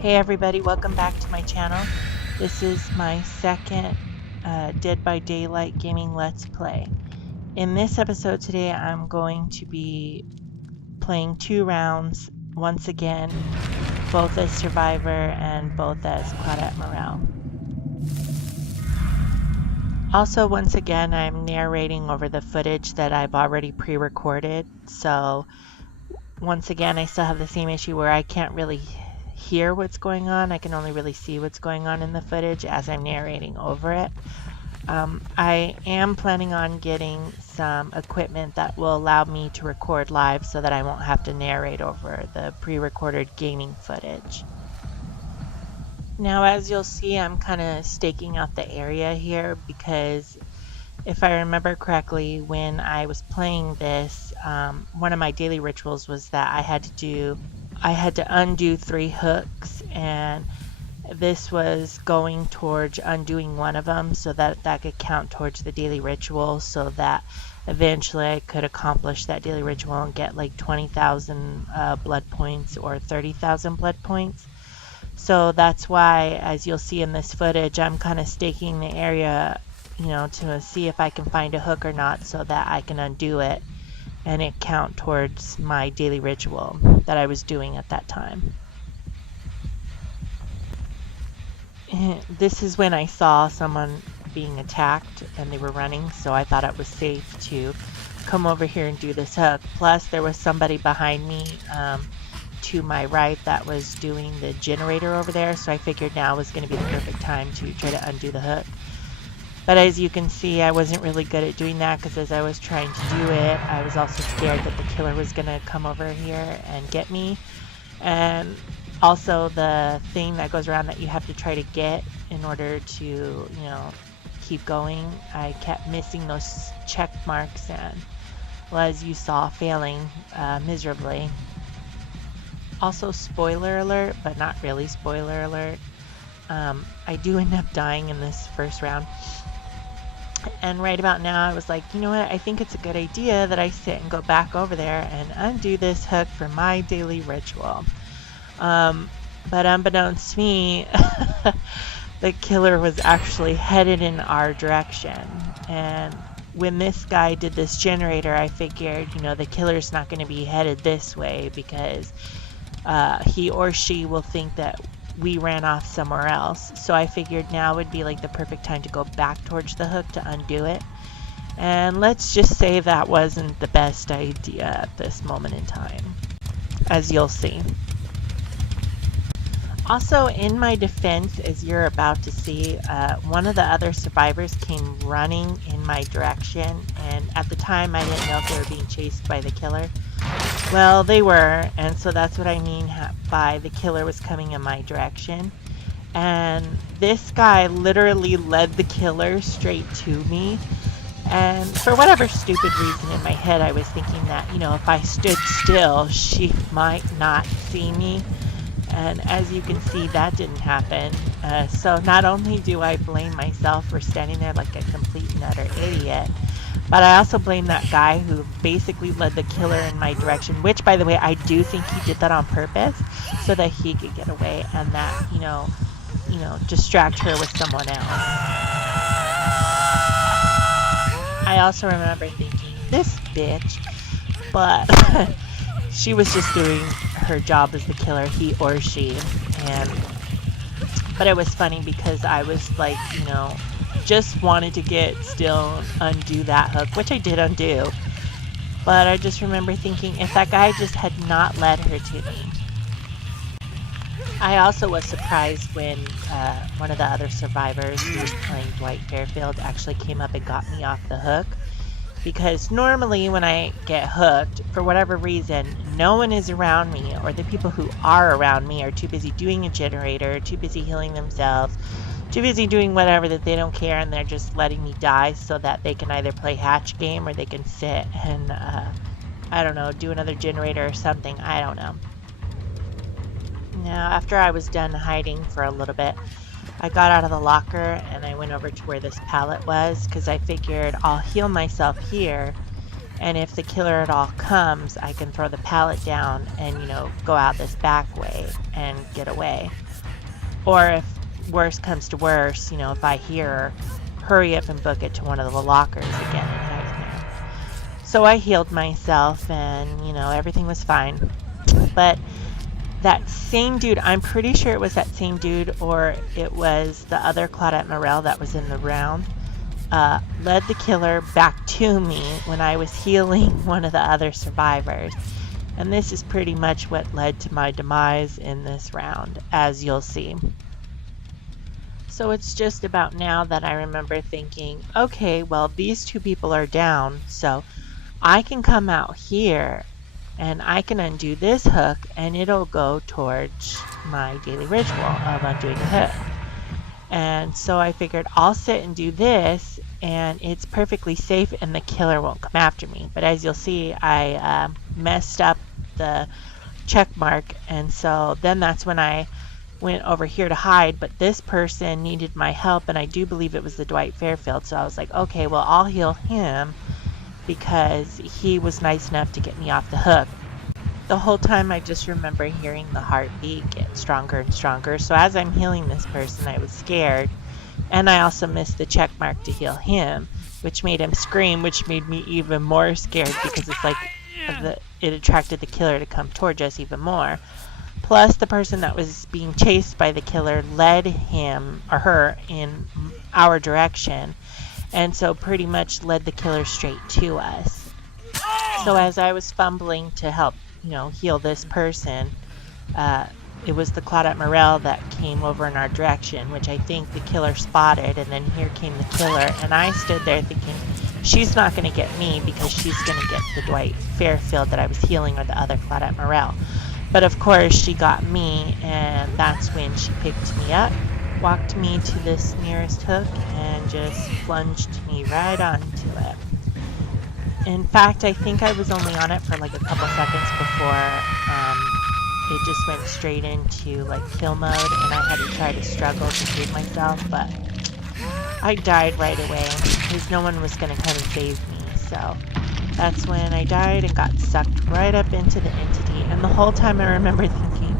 Hey everybody, welcome back to my channel. This is my second Dead by Daylight gaming Let's Play. In this episode today, I'm going to be playing 2 rounds, once again, both as Survivor and both as Claudette Morel. Also, once again, I'm narrating over the footage that I've already pre-recorded, so once again, I still have the same issue where I can't really hear what's going on. I can only really see what's going on in the footage as I'm narrating over it. I am planning on getting some equipment that will allow me to record live so that I won't have to narrate over the pre-recorded gaming footage. Now, as you'll see, I'm kind of staking out the area here because if I remember correctly, when I was playing this, one of my daily rituals was that I had to undo 3 hooks, and this was going towards undoing one of them so that that could count towards the daily ritual, so that eventually I could accomplish that daily ritual and get like 20,000 blood points or 30,000 blood points. So that's why, as you'll see in this footage, I'm kind of staking the area, you know, to see if I can find a hook or not so that I can undo it and it count towards my daily ritual that I was doing at that time. This is when I saw someone being attacked and they were running, so I thought it was safe to come over here and do this hook. Plus there was somebody behind me to my right that was doing the generator over there, so I figured now was going to be the perfect time to try to undo the hook. But as you can see, I wasn't really good at doing that because as I was trying to do it, I was also scared that the killer was going to come over here and get me. And also the thing that goes around that you have to try to get in order to, you know, keep going, I kept missing those check marks and, well, as you saw, failing miserably. Also, spoiler alert, but not really spoiler alert, I do end up dying in this first round. And right about now I was like, you know what, I think it's a good idea that I sit and go back over there and undo this hook for my daily ritual. But unbeknownst to me, the killer was actually headed in our direction. And when this guy did this generator, I figured, you know, the killer's not going to be headed this way because he or she will think that we ran off somewhere else. So I figured now would be like the perfect time to go back towards the hook to undo it. And let's just say that wasn't the best idea at this moment in time, as you'll see. Also, in my defense, as you're about to see, one of the other survivors came running in my direction, and at the time I didn't know if they were being chased by the killer. Well, they were, and so that's what I mean by the killer was coming in my direction. And this guy literally led the killer straight to me. And for whatever stupid reason in my head, I was thinking that, you know, if I stood still, she might not see me. And as you can see, that didn't happen. So not only do I blame myself for standing there like a complete and utter idiot, but I also blame that guy who basically led the killer in my direction, which, by the way, I do think he did that on purpose so that he could get away and that, you know, distract her with someone else. I also remember thinking, this bitch, but she was just doing her job as the killer, he or she. But it was funny because I was like, you know, just wanted to get still, undo that hook, which I did undo. But I just remember thinking, if that guy just had not led her to me. I also was surprised when one of the other survivors who was playing Dwight Fairfield actually came up and got me off the hook. Because normally when I get hooked, for whatever reason, no one is around me, or the people who are around me are too busy doing a generator, too busy healing themselves, too busy doing whatever that they don't care, and they're just letting me die so that they can either play hatch game or they can sit and, I don't know, do another generator or something. I don't know. Now, after I was done hiding for a little bit, I got out of the locker and I went over to where this pallet was because I figured I'll heal myself here, and if the killer at all comes, I can throw the pallet down and, you know, go out this back way and get away. Or if worse comes to worse, if I hear her, hurry up and book it to one of the lockers again and hide in there. So I healed myself and, everything was fine. But that same dude, I'm pretty sure it was that same dude, or it was the other Claudette Morel that was in the round, led the killer back to me when I was healing one of the other survivors. And this is pretty much what led to my demise in this round, as you'll see. So it's just about now that I remember thinking, okay, well, these two people are down, so I can come out here and I can undo this hook and it'll go towards my daily ritual of undoing the hook. And so I figured I'll sit and do this and it's perfectly safe and the killer won't come after me. But as you'll see, I messed up the check mark, and so then that's when I went over here to hide, but this person needed my help, and I do believe it was the Dwight Fairfield, so I was like, okay, well, I'll heal him because he was nice enough to get me off the hook. The whole time I just remember hearing the heartbeat get stronger and stronger, so as I'm healing this person, I was scared, and I also missed the check mark to heal him, which made him scream, which made me even more scared because it's like it attracted the killer to come towards us even more. Plus, the person that was being chased by the killer led him or her in our direction, and so pretty much led the killer straight to us. So as I was fumbling to help, heal this person, it was the Claudette Morel that came over in our direction, which I think the killer spotted, and then here came the killer, and I stood there thinking, she's not going to get me because she's going to get the Dwight Fairfield that I was healing, or the other Claudette Morel. But of course she got me, and that's when she picked me up, walked me to this nearest hook, and just plunged me right onto it. In fact, I think I was only on it for like a couple seconds before it just went straight into like kill mode, and I had to try to struggle to save myself, but I died right away because no one was going to come and save me. So that's when I died and got sucked right up into the entity. And the whole time I remember thinking,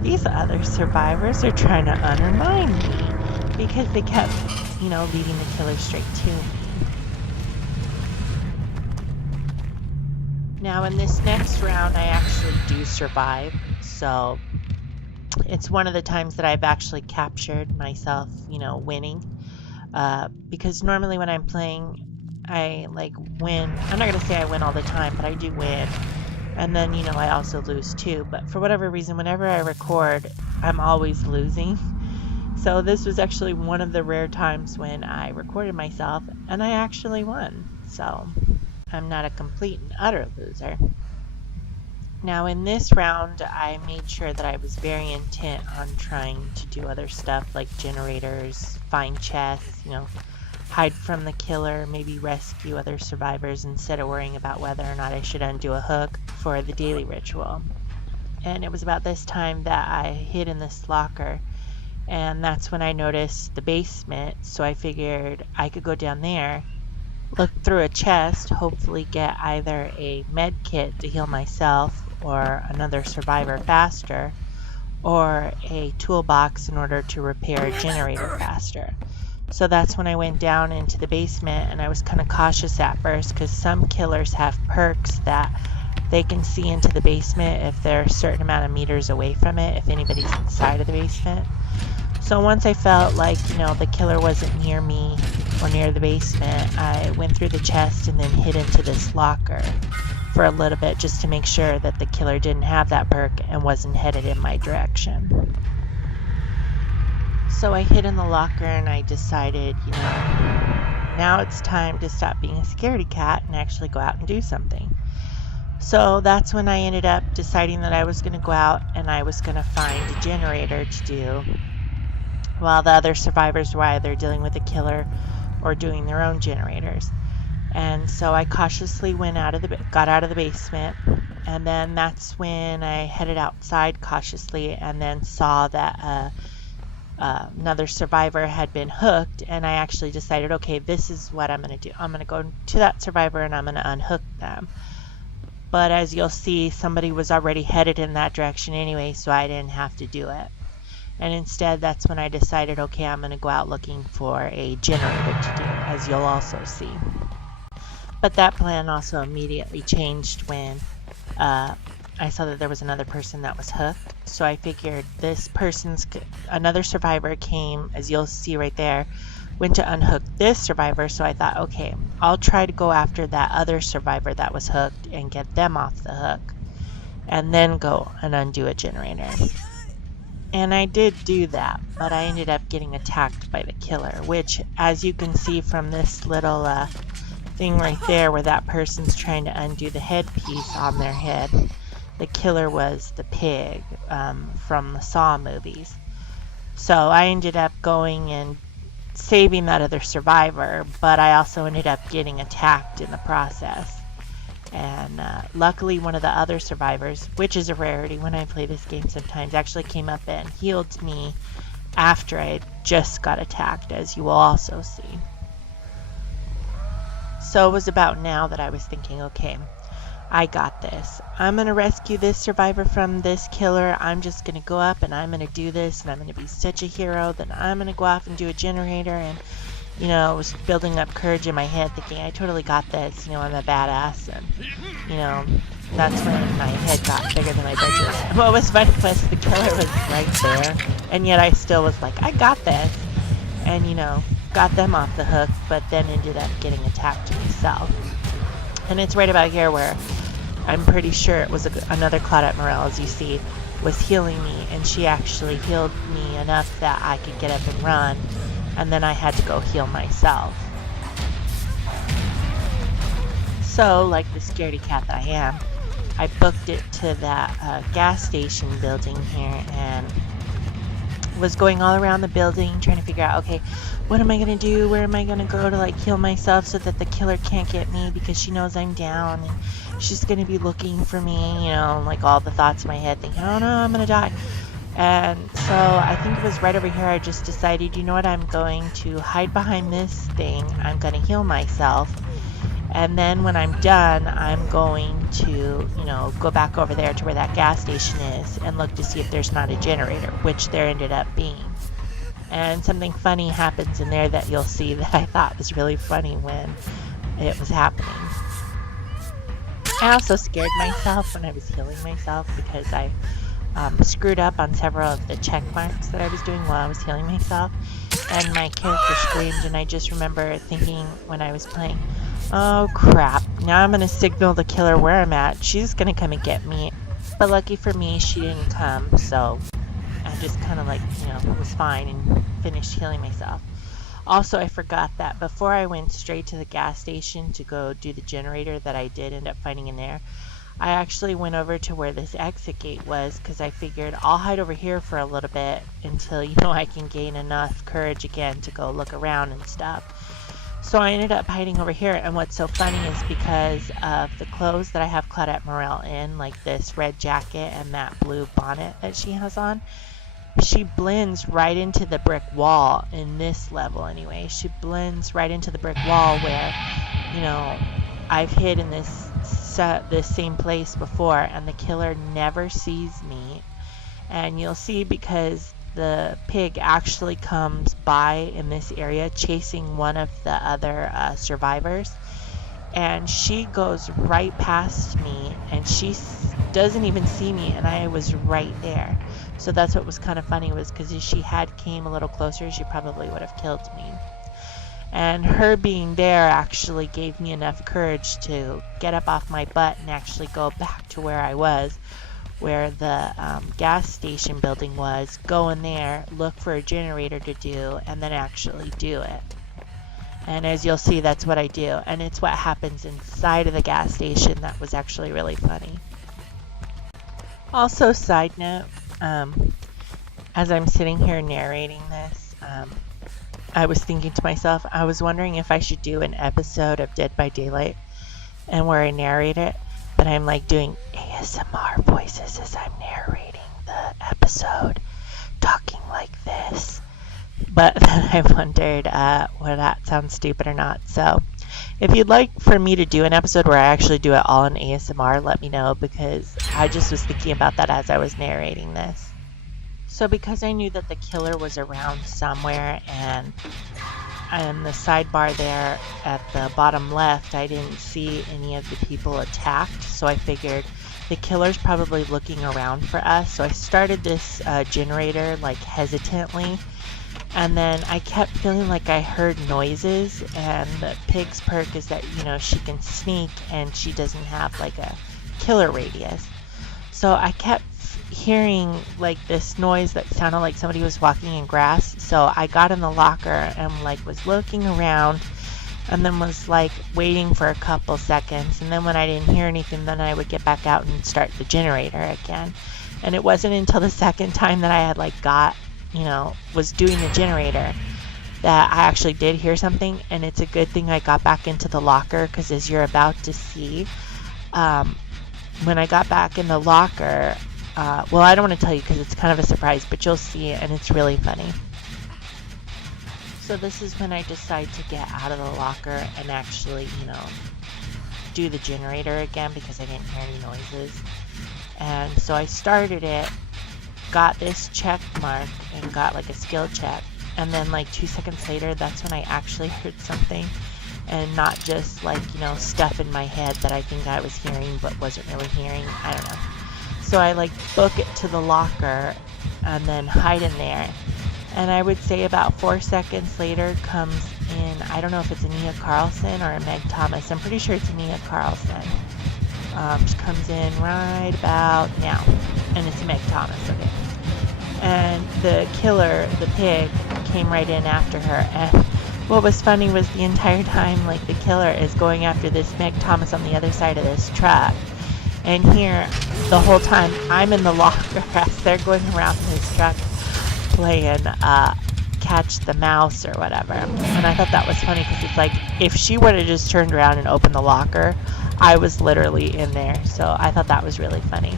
these other survivors are trying to undermine me, because they kept, leading the killer straight to me. Now in this next round, I actually do survive. So it's one of the times that I've actually captured myself, winning. Because normally when I'm playing, I win. I'm not going to say I win all the time, but I do win. And then, I also lose too. But for whatever reason, whenever I record, I'm always losing. So this was actually one of the rare times when I recorded myself and I actually won. So I'm not a complete and utter loser. Now in this round, I made sure that I was very intent on trying to do other stuff like generators, find chests, hide from the killer, maybe rescue other survivors instead of worrying about whether or not I should undo a hook for the daily ritual. And it was about this time that I hid in this locker, and that's when I noticed the basement, so I figured I could go down there, look through a chest, hopefully get either a med kit to heal myself or another survivor faster, or a toolbox in order to repair a generator faster. So that's when I went down into the basement, and I was kind of cautious at first because some killers have perks that they can see into the basement if they're a certain amount of meters away from it, if anybody's inside of the basement. So once I felt like, the killer wasn't near me or near the basement, I went through the chest and then hid into this locker for a little bit just to make sure that the killer didn't have that perk and wasn't headed in my direction. So I hid in the locker and I decided, now it's time to stop being a scaredy cat and actually go out and do something. So that's when I ended up deciding that I was going to go out and I was going to find a generator to do while the other survivors were either dealing with a killer or doing their own generators. And so I cautiously got out of the basement, and then that's when I headed outside cautiously and then saw that another survivor had been hooked, and I actually decided, okay, this is what I'm going to do. I'm going to go to that survivor and I'm going to unhook them. But as you'll see, somebody was already headed in that direction anyway, so I didn't have to do it. And instead, that's when I decided, okay, I'm going to go out looking for a generator to do, as you'll also see. But that plan also immediately changed when I saw that there was another person that was hooked. So I figured another survivor came, as you'll see right there, went to unhook this survivor. So I thought, okay, I'll try to go after that other survivor that was hooked and get them off the hook, and then go and undo a generator. And I did do that, but I ended up getting attacked by the killer, which, as you can see from this little thing right there where that person's trying to undo the headpiece on their head, the killer was the pig from the Saw movies. So I ended up going and saving that other survivor, but I also ended up getting attacked in the process. And luckily one of the other survivors, which is a rarity when I play this game sometimes, actually came up and healed me after I just got attacked, as you will also see. So it was about now that I was thinking, okay, I got this. I'm going to rescue this survivor from this killer. I'm just going to go up and I'm going to do this, and I'm going to be such a hero. Then I'm going to go off and do a generator. And, you know, I was building up courage in my head thinking, I totally got this. You know, I'm a badass. And, you know, that's when my head got bigger than my britches. And what was funny was the killer was right there. And yet I still was like, I got this. And, you know, got them off the hook, but then ended up getting attacked myself. And it's right about here where I'm pretty sure it was another Claudette Morel, as you see, was healing me, and she actually healed me enough that I could get up and run, and then I had to go heal myself. So, like the scaredy cat that I am, I booked it to that gas station building here, and was going all around the building trying to figure out, okay, what am I going to do? Where am I going to go to like heal myself so that the killer can't get me, because she knows I'm down and she's going to be looking for me, you know, like all the thoughts in my head thinking, oh no, I'm going to die. And so I think it was right over here I just decided, you know what, I'm going to hide behind this thing. I'm going to heal myself. And then when I'm done, I'm going to, you know, go back over there to where that gas station is and look to see if there's not a generator, which there ended up being. And something funny happens in there that you'll see that I thought was really funny when it was happening. I also scared myself when I was healing myself because I screwed up on several of the check marks that I was doing while I was healing myself. And my character screamed, and I just remember thinking when I was playing, oh crap, now I'm going to signal the killer where I'm at. She's going to come and get me. But lucky for me, she didn't come, so I just kind of like, you know, was fine and finished healing myself. Also, I forgot that before I went straight to the gas station to go do the generator that I did end up finding in there, I actually went over to where this exit gate was because I figured I'll hide over here for a little bit until, you know, I can gain enough courage again to go look around and stuff. So I ended up hiding over here, and what's so funny is because of the clothes that I have Claudette Morel in, like this red jacket and that blue bonnet that she has on, she blends right into the brick wall in this level anyway. She blends right into the brick wall where, you know, I've hid in this same place before, and the killer never sees me. And you'll see because the pig actually comes by in this area chasing one of the other survivors, and she goes right past me and she doesn't even see me, and I was right there. So that's what was kind of funny, was because if she had came a little closer, she probably would have killed me. And her being there actually gave me enough courage to get up off my butt and actually go back to where I was, where the gas station building was, go in there, look for a generator to do, and then actually do it. And as you'll see, that's what I do. And it's what happens inside of the gas station that was actually really funny. Also, side note, as I'm sitting here narrating this, I was thinking to myself, I was wondering if I should do an episode of Dead by Daylight and where I narrate it, but I'm like doing ASMR voices as I'm narrating the episode, talking like this. But then I wondered whether that sounds stupid or not. So if you'd like for me to do an episode where I actually do it all in ASMR, let me know, because I just was thinking about that as I was narrating this. So because I knew that the killer was around somewhere, and on the sidebar there at the bottom left, I didn't see any of the people attacked, so I figured the killer's probably looking around for us. So I started this generator like hesitantly, and then I kept feeling like I heard noises, and the pig's perk is that, you know, she can sneak and she doesn't have like a killer radius. So I kept hearing like this noise that sounded like somebody was walking in grass. So I got in the locker and like was looking around, and then was like waiting for a couple seconds, and then when I didn't hear anything, then I would get back out and start the generator again. And it wasn't until the second time that I had like was doing the generator that I actually did hear something. And it's a good thing I got back into the locker, because as you're about to see, when I got back in the locker, well, I don't want to tell you because it's kind of a surprise, but you'll see it, and it's really funny. So this is when I decide to get out of the locker and actually, do the generator again, because I didn't hear any noises. And so I started it, got this check mark, and got like a skill check. And then like 2 seconds later, that's when I actually heard something, and not just like, stuff in my head that I think I was hearing but wasn't really hearing. I don't know. So I like book it to the locker and then hide in there. And I would say about 4 seconds later comes in, I don't know if it's Ania Carlson or a Meg Thomas. I'm pretty sure it's Ania Carlson. She comes in right about now. And it's Meg Thomas, okay. And the killer, the pig, came right in after her. And what was funny was the entire time, like, the killer is going after this Meg Thomas on the other side of this truck. And here, the whole time, I'm in the locker as they're going around this truck playing catch the mouse or whatever. And I thought that was funny, because it's like, if she would have just turned around and opened the locker, I was literally in there. So I thought that was really funny.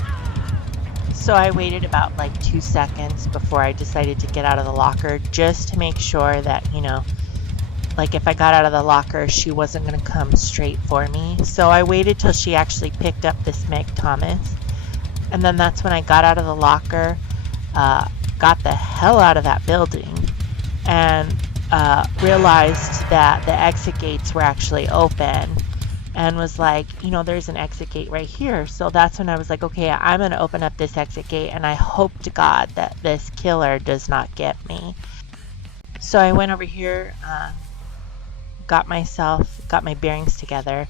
So I waited about like 2 seconds before I decided to get out of the locker, just to make sure that, like if I got out of the locker, she wasn't going to come straight for me. So I waited till she actually picked up this Meg Thomas. And then that's when I got out of the locker, got the hell out of that building, and realized that the exit gates were actually open, and was like, there's an exit gate right here. So that's when I was like, okay, I'm going to open up this exit gate, and I hope to God that this killer does not get me. So I went over here, got my bearings together,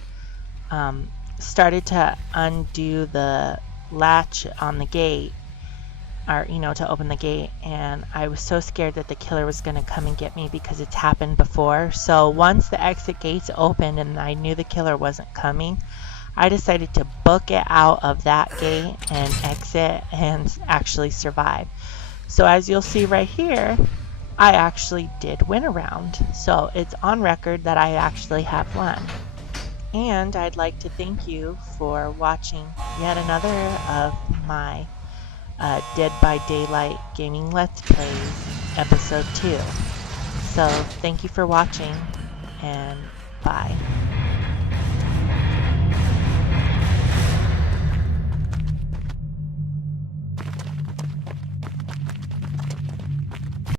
started to undo the latch on the gate, or to open the gate, and I was so scared that the killer was going to come and get me, because it's happened before. So once the exit gates opened and I knew the killer wasn't coming, I decided to book it out of that gate and exit and actually survive. So as you'll see right here, I actually did win a round. So it's on record that I actually have won. And I'd like to thank you for watching yet another of my Dead by Daylight Gaming Let's Plays episode 2. So thank you for watching, and bye.